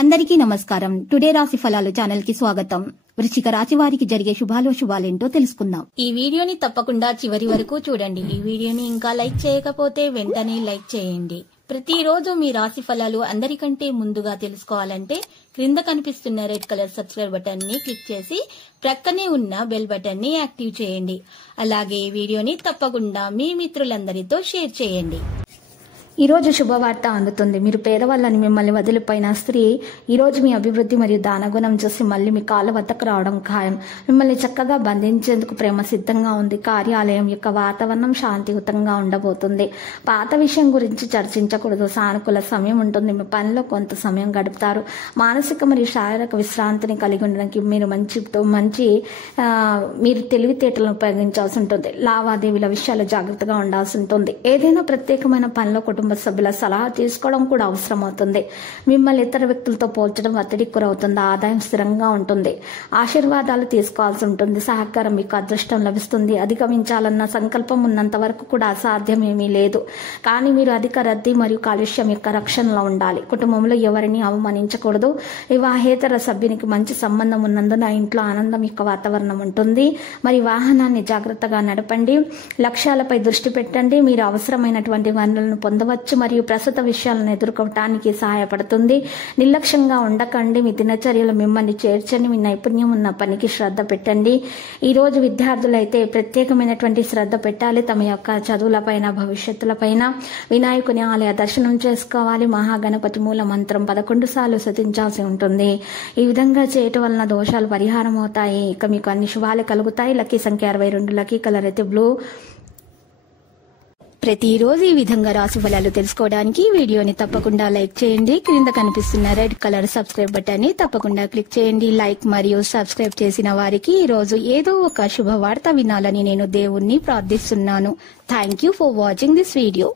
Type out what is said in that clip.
అందరికీ నమస్కారం. టుడే రాశి ఫలాలు ఛానల్ కి స్వాగతం. వృశ్చిక రాశి వారికి జరిగే శుభాలేంటో తెలుసుకుందాం. ఈ వీడియోని తప్పకుండా చివరి వరకు చూడండి. ఈ వీడియోని ఇంకా లైక్ చేయకపోతే వెంటనే లైక్ చేయండి. ప్రతిరోజు మీ రాశి ఫలాలు అందరికంటే ముందుగా తెలుసుకోవాలంటే క్రింద కనిపిస్తున్న రెడ్ కలర్ సబ్స్క్రైబ్ బటన్ ని క్లిక్ చేసి ప్రక్కనే ఉన్న బెల్ బటన్ ని యాక్టివ్ చేయండి. అలాగే ఈ వీడియోని తప్పకుండా మీ మిత్రులందరితో షేర్ చేయండి. ఈ రోజు శుభవార్త అందుతుంది. మీరు పేదవాళ్ళని మిమ్మల్ని వదిలిపోయిన స్త్రీ ఈ రోజు మీ అభివృద్ధి మరియు దానగుణం చూసి మళ్ళీ మీ కాళ్ళ వద్దకు రావడం ఖాయం. మిమ్మల్ని చక్కగా బంధించేందుకు ప్రేమ సిద్ధంగా ఉంది. కార్యాలయం యొక్క వాతావరణం శాంతియుతంగా ఉండబోతుంది. పాత విషయం గురించి చర్చించకూడదు. సానుకూల సమయం ఉంటుంది. మీ పనిలో కొంత సమయం గడుపుతారు. మానసిక మరియు శారీరక విశ్రాంతిని కలిగి ఉండడానికి మీరు తెలివితేటలను ఉపయోగించాల్సి ఉంటుంది. లావాదేవీల విషయాలు జాగ్రత్తగా ఉండాల్సి ఉంటుంది. ఏదైనా ప్రత్యేకమైన పనిలో కుటుంబ సభ్యుల సలహా తీసుకోవడం కూడా అవసరం అవుతుంది. మిమ్మల్ని ఇతర వ్యక్తులతో పోల్చడం ఒత్తిడికి గురవుతుంది. ఆదాయం స్థిరంగా ఉంటుంది. ఆశీర్వాదాలు తీసుకోవాల్సి ఉంటుంది. సహకారం మీకు అదృష్టం లభిస్తుంది. అధిగమించాలన్న సంకల్పం ఉన్నంత వరకు కూడా అసాధ్యమేమీ లేదు. కానీ మీరు అధిక రద్దీ మరియు కాలుష్యం యొక్క రక్షణలో ఉండాలి. కుటుంబంలో ఎవరిని అవమానించకూడదు. వివాహేతర సభ్యునికి మంచి సంబంధం ఉన్నందున ఇంట్లో ఆనందం యొక్క వాతావరణం ఉంటుంది. మరి వాహనాన్ని జాగ్రత్తగా నడపండి. లక్ష్యాలపై దృష్టి పెట్టండి. మీరు అవసరమైనటువంటి వనరులను పొందవచ్చు మరియు ప్రస్తుత విషయాలను ఎదుర్కోవటానికి సహాయపడుతుంది. నిర్లక్ష్యంగా ఉండకండి. మీ దినచర్యలు మిమ్మల్ని చేర్చండి. మీ నైపుణ్యం ఉన్న పనికి శ్రద్ధ పెట్టండి. ఈ రోజు విద్యార్థులైతే ప్రత్యేకమైనటువంటి శ్రద్ధ పెట్టాలి. తమ యొక్క చదువులపైన భవిష్యత్తులపైన వినాయకుని ఆలయ దర్శనం చేసుకోవాలి. మహాగణపతి మూల మంత్రం 11 సార్లు స్తుతించాల్సి ఉంటుంది. ఈ విధంగా చేయటం వలన దోషాలు పరిహారం అవుతాయి. ఇక మీకు అన్ని శుభాలు కలుగుతాయి. లక్కీ సంఖ్య 62. లక్కీ కలర్ అయితే బ్లూ. ప్రతిరోజు ఈ విధంగా రాశి ఫలాలు తెలుసుకోవడానికి వీడియోని తప్పకుండా లైక్ చేయండి. క్రింద కనిపిస్తున్న రెడ్ కలర్ సబ్స్క్రైబ్ బటన్ ని తప్పకుండా క్లిక్ చేయండి. లైక్ మరియు సబ్స్క్రైబ్ చేసిన వారికి ఈ రోజు ఏదో ఒక శుభవార్త వినాలని నేను దేవుణ్ణి ప్రార్థిస్తున్నాను. Thank you for watching this video.